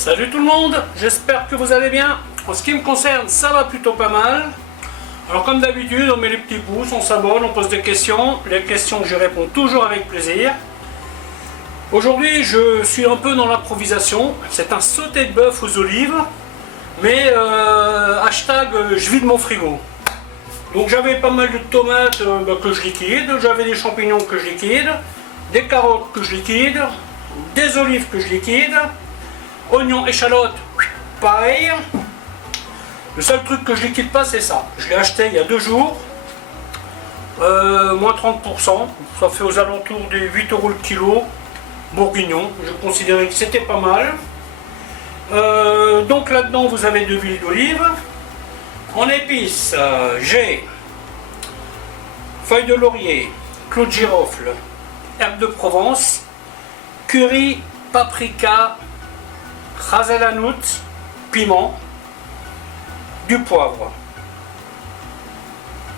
Salut tout le monde, j'espère que vous allez bien. En ce qui me concerne, ça va plutôt pas mal. Alors comme d'habitude, on met les petits pouces, on s'abonne, on pose des questions. Les questions, je réponds toujours avec plaisir. Aujourd'hui, je suis un peu dans l'improvisation. C'est un sauté de bœuf aux olives. Mais hashtag je vide mon frigo. Donc j'avais pas mal de tomates que je liquide. J'avais des champignons que je liquide. Des carottes que je liquide. Des olives que je liquide. Oignons, échalotes, pareil. Le seul truc que je liquide pas, c'est ça. Je l'ai acheté il y a 2 jours. Moins 30%. Ça fait aux alentours des 8 € le kilo. Bourguignon. Je considérais que c'était pas mal. Donc là-dedans, vous avez de l'huile d'olive. En épices, j'ai feuilles de laurier, clou de girofle, herbe de Provence, curry, paprika, ras el hanout, piment, du poivre.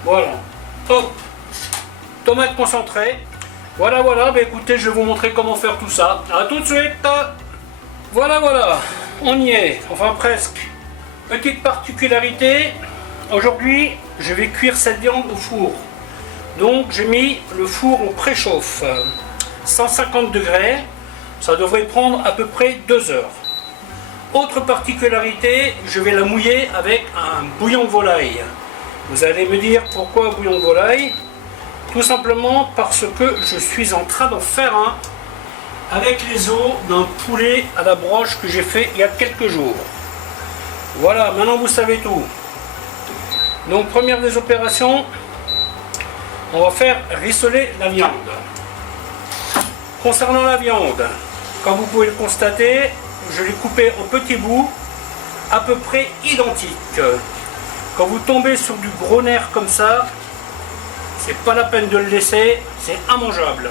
Voilà. Hop. Tomate concentrée. Voilà. Bah, écoutez, je vais vous montrer comment faire tout ça. A tout de suite. Voilà. On y est. Enfin presque. Petite particularité. Aujourd'hui, je vais cuire cette viande au four. Donc, j'ai mis le four au préchauffe. 150 degrés. Ça devrait prendre à peu près 2 heures. Autre particularité, je vais la mouiller avec un bouillon de volaille. Vous allez me dire pourquoi bouillon de volaille? Tout simplement parce que je suis en train d'en faire un avec les os d'un poulet à la broche que j'ai fait il y a quelques jours. Voilà, maintenant vous savez tout. Donc première des opérations, on va faire rissoler la viande. Concernant la viande, comme vous pouvez le constater, je l'ai coupé en petits bouts à peu près identiques. Quand vous tombez sur du gros nerf comme ça, c'est pas la peine de le laisser, c'est immangeable.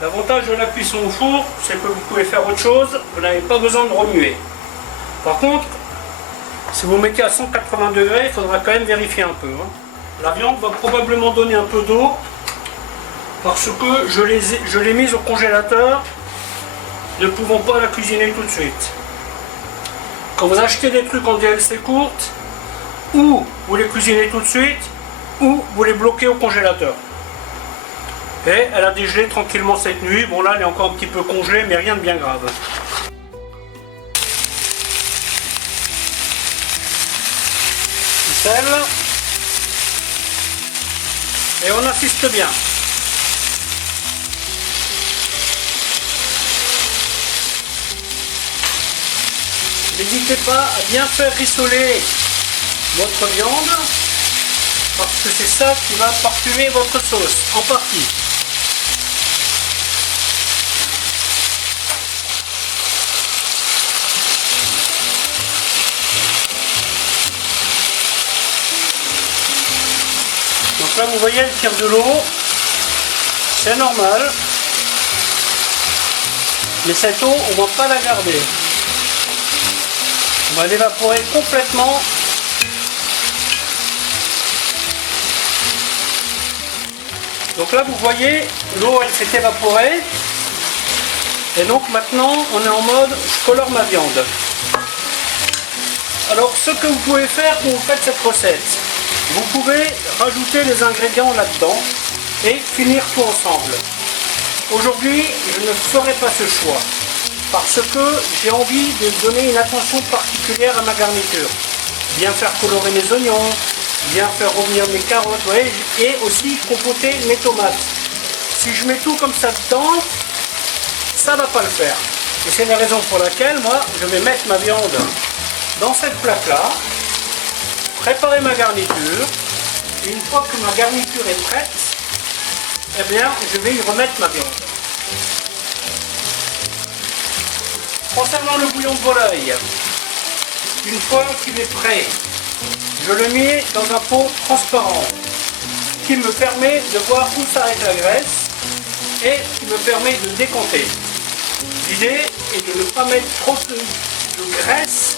L'avantage de la cuisson au four, c'est que vous pouvez faire autre chose, vous n'avez pas besoin de remuer. Par contre, si vous mettez à 180 degrés, il faudra quand même vérifier un peu. La viande va probablement donner un peu d'eau parce que je l'ai mise au congélateur, ne pouvant pas la cuisiner tout de suite. Quand vous achetez des trucs en DLC courte, ou vous les cuisinez tout de suite, ou vous les bloquez au congélateur. Et elle a dégelé tranquillement cette nuit. Bon là elle est encore un petit peu congelée, mais rien de bien grave. Sel. Et on assiste bien. N'hésitez pas à bien faire rissoler votre viande parce que c'est ça qui va parfumer votre sauce en partie. Donc là vous voyez, elle tire de l'eau, c'est normal, mais cette eau on ne va pas la garder. On va l'évaporer complètement. Donc là vous voyez, l'eau elle s'est évaporée. Et donc maintenant on est en mode je colore ma viande. Alors ce que vous pouvez faire quand vous faites cette recette, vous pouvez rajouter les ingrédients là-dedans et finir tout ensemble. Aujourd'hui je ne ferai pas ce choix parce que j'ai envie de donner une attention particulière à ma garniture. Bien faire colorer mes oignons, bien faire revenir mes carottes, ouais, et aussi compoter mes tomates. Si je mets tout comme ça dedans, ça va pas le faire. Et c'est la raison pour laquelle moi je vais mettre ma viande dans cette plaque là, préparer ma garniture, et une fois que ma garniture est prête, eh bien je vais y remettre ma viande. Concernant le bouillon de volaille, une fois qu'il est prêt, je le mets dans un pot transparent qui me permet de voir où s'arrête la graisse et qui me permet de décanter. L'idée est de ne pas mettre trop de graisse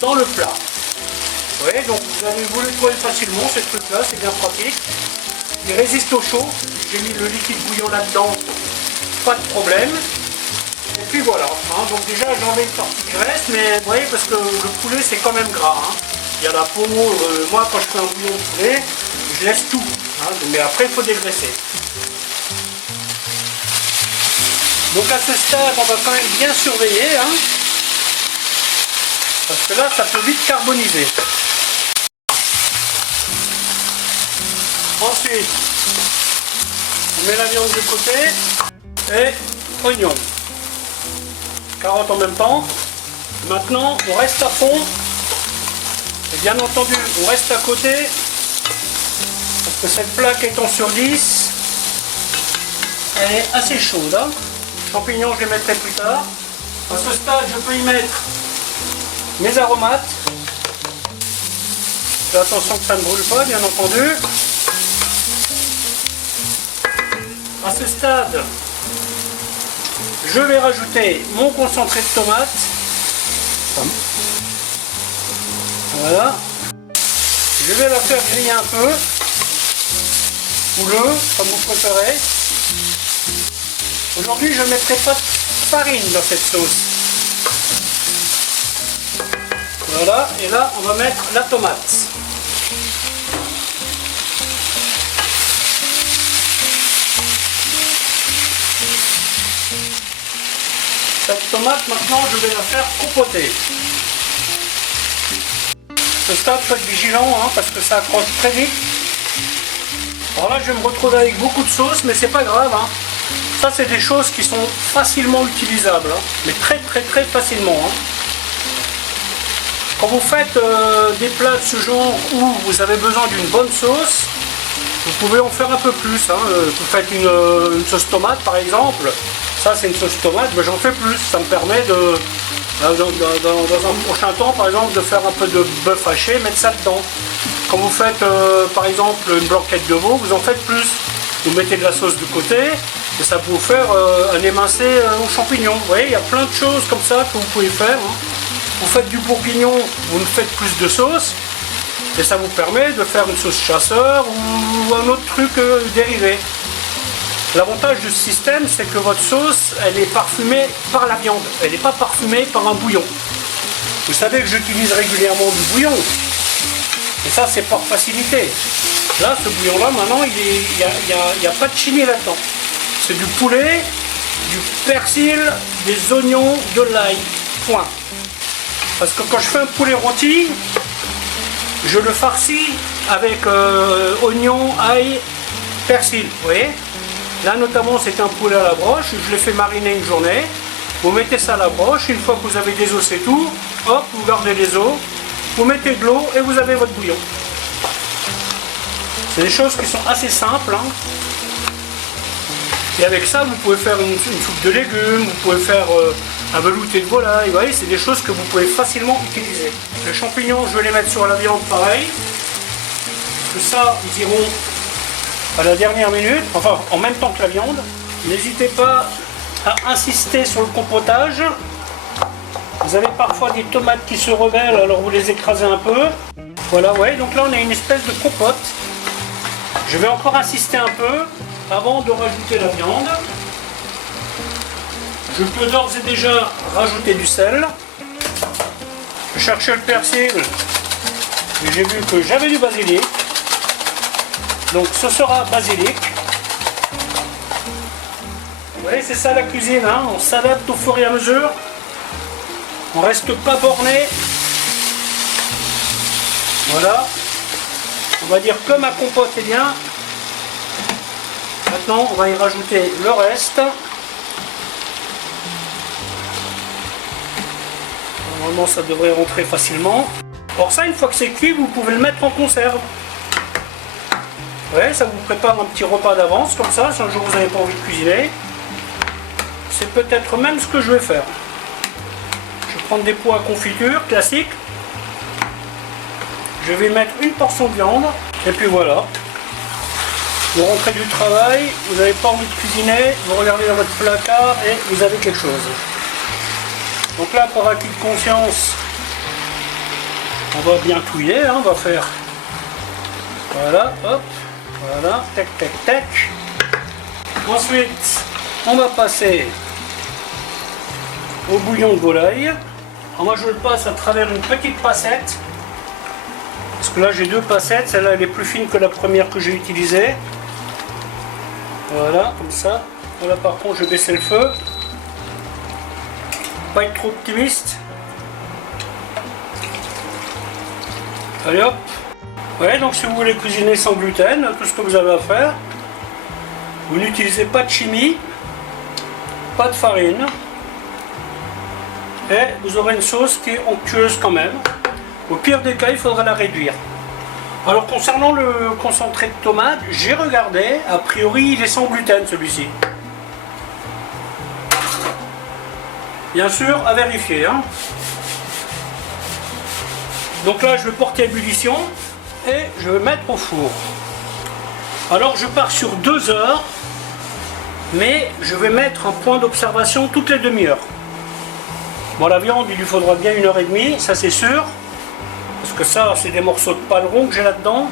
dans le plat. Vous voyez, donc vous le trouvez facilement, ce truc là, c'est bien pratique. Il résiste au chaud, j'ai mis le liquide bouillon là-dedans, pas de problème. puis voilà, hein. Donc déjà j'ai enlevé une partie de graisse, mais vous voyez, parce que le poulet c'est quand même gras, hein. Il y a la peau, moi quand je fais un bouillon de poulet, je laisse tout, hein, mais après il faut dégraisser. Donc à ce stade, on va quand même bien surveiller, hein, parce que là ça peut vite carboniser. Ensuite, on met la viande de côté et oignon. Carottes en même temps. Maintenant, on reste à fond. Et bien entendu, on reste à côté. Parce que cette plaque étant sur 10, elle est assez chaude. Hein. Champignons, je les mettrai plus tard. À ce stade, je peux y mettre mes aromates. Fais attention que ça ne brûle pas, bien entendu. À ce stade, je vais rajouter mon concentré de tomate. Voilà. Je vais la faire griller un peu. Ou le, comme vous préférez. Aujourd'hui, je ne mettrai pas de farine dans cette sauce. Voilà. Et là, on va mettre la tomate. Cette tomate, maintenant, je vais la faire compoter. Ce stade, faites vigilant, hein, parce que ça accroche très vite. Alors là, je vais me retrouver avec beaucoup de sauce, mais c'est pas grave. Hein. Ça, c'est des choses qui sont facilement utilisables, hein, mais très facilement. Hein. Quand vous faites des plats de ce genre où vous avez besoin d'une bonne sauce, vous pouvez en faire un peu plus. Hein. Vous faites une sauce tomate, par exemple. Ça, c'est une sauce tomate, mais j'en fais plus. Ça me permet de, dans un prochain temps, par exemple, de faire un peu de bœuf haché, mettre ça dedans. Quand vous faites, par exemple, une blanquette de veau, vous en faites plus. Vous mettez de la sauce de côté, et ça peut vous faire un émincé aux champignons. Vous voyez, il y a plein de choses comme ça que vous pouvez faire. Hein. Vous faites du bourguignon, vous ne faites plus de sauce, et ça vous permet de faire une sauce chasseur ou un autre truc dérivé. L'avantage de ce système, c'est que votre sauce, elle est parfumée par la viande. Elle n'est pas parfumée par un bouillon. Vous savez que j'utilise régulièrement du bouillon. Et ça, c'est par facilité. Là, ce bouillon-là, maintenant, il n'y a pas de chimie là-dedans. C'est du poulet, du persil, des oignons, de l'ail. Point. Parce que quand je fais un poulet rôti, je le farcis avec oignons, ail, persil. Vous voyez ? Là notamment c'est un poulet à la broche, je l'ai fait mariner une journée. Vous mettez ça à la broche, une fois que vous avez désossé tout, hop, vous gardez les os, vous mettez de l'eau et vous avez votre bouillon. C'est des choses qui sont assez simples. Hein. Et avec ça vous pouvez faire une soupe de légumes, vous pouvez faire un velouté de volaille, vous voyez, c'est des choses que vous pouvez facilement utiliser. Les champignons, je vais les mettre sur la viande pareil. Parce que ça, ils iront à la dernière minute, enfin en même temps que la viande. N'hésitez pas à insister sur le compotage. Vous avez parfois des tomates qui se rebellent, alors vous les écrasez un peu. Voilà, ouais, donc là on a une espèce de compote. Je vais encore insister un peu avant de rajouter la viande. Je peux d'ores et déjà rajouter du sel. Je cherchais le persil et j'ai vu que j'avais du basilic. Donc ce sera basilic. Vous voyez, c'est ça la cuisine, hein. On s'adapte au fur et à mesure. On reste pas borné. Voilà. On va dire que ma compote est bien. Maintenant, on va y rajouter le reste. Normalement, ça devrait rentrer facilement. Alors ça, une fois que c'est cuit, vous pouvez le mettre en conserve. Ouais, ça vous prépare un petit repas d'avance comme ça, si un jour vous n'avez pas envie de cuisiner. C'est peut-être même ce que je vais faire. Je vais prendre des pots à confiture classiques. Je vais mettre une portion de viande. Et puis voilà. Vous rentrez du travail, vous n'avez pas envie de cuisiner, vous regardez dans votre placard et vous avez quelque chose. Donc là, par acquis de conscience, on va bien touiller, hein, on va faire. Voilà, hop. Voilà, tac, tac, tac. Ensuite, on va passer au bouillon de volaille. Alors moi je le passe à travers une petite passette. Parce que là j'ai deux passettes, celle-là elle est plus fine que la première que j'ai utilisée. Voilà, comme ça. Voilà, par contre je vais baisser le feu. Pas être trop optimiste. Allez hop. Ouais, donc si vous voulez cuisiner sans gluten, tout ce que vous avez à faire, vous n'utilisez pas de chimie, pas de farine, et vous aurez une sauce qui est onctueuse quand même. Au pire des cas, il faudra la réduire. Alors concernant le concentré de tomate, j'ai regardé, a priori il est sans gluten celui-ci. Bien sûr, à vérifier. Hein. Donc là, je vais porter à ébullition et je vais mettre au four. Alors je pars sur 2 heures, mais je vais mettre un point d'observation toutes les demi-heures. Bon, la viande, il lui faudra bien 1h30, ça c'est sûr. Parce que ça, c'est des morceaux de paleron que j'ai là-dedans.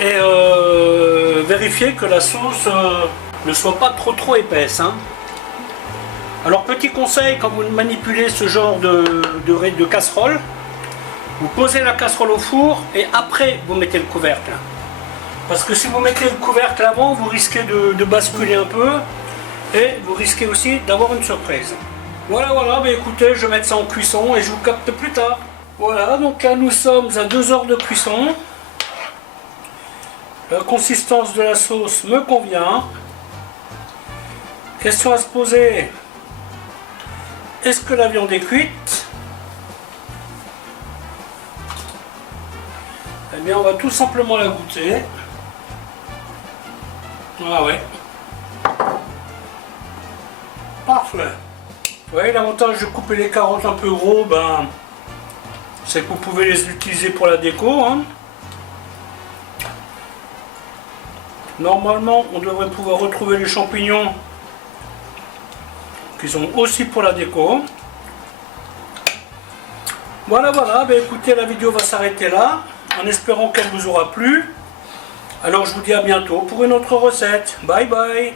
Et vérifier que la sauce ne soit pas trop épaisse. Hein. Alors petit conseil, quand vous manipulez ce genre de casserole, vous posez la casserole au four et après vous mettez le couvercle. Parce que si vous mettez le couvercle avant, vous risquez de basculer un peu et vous risquez aussi d'avoir une surprise. Voilà, ben écoutez, je vais mettre ça en cuisson et je vous capte plus tard. Voilà, donc là nous sommes à 2 heures de cuisson. La consistance de la sauce me convient. Question à se poser, est-ce que la viande est cuite? Eh bien on va tout simplement la goûter. Ah ouais. Parfait. Vous voyez, l'avantage de couper les carottes un peu gros, ben, c'est que vous pouvez les utiliser pour la déco. Hein. Normalement, on devrait pouvoir retrouver les champignons qui sont aussi pour la déco. Voilà, ben écoutez, la vidéo va s'arrêter là, en espérant qu'elle vous aura plu. Alors je vous dis à bientôt pour une autre recette. Bye bye.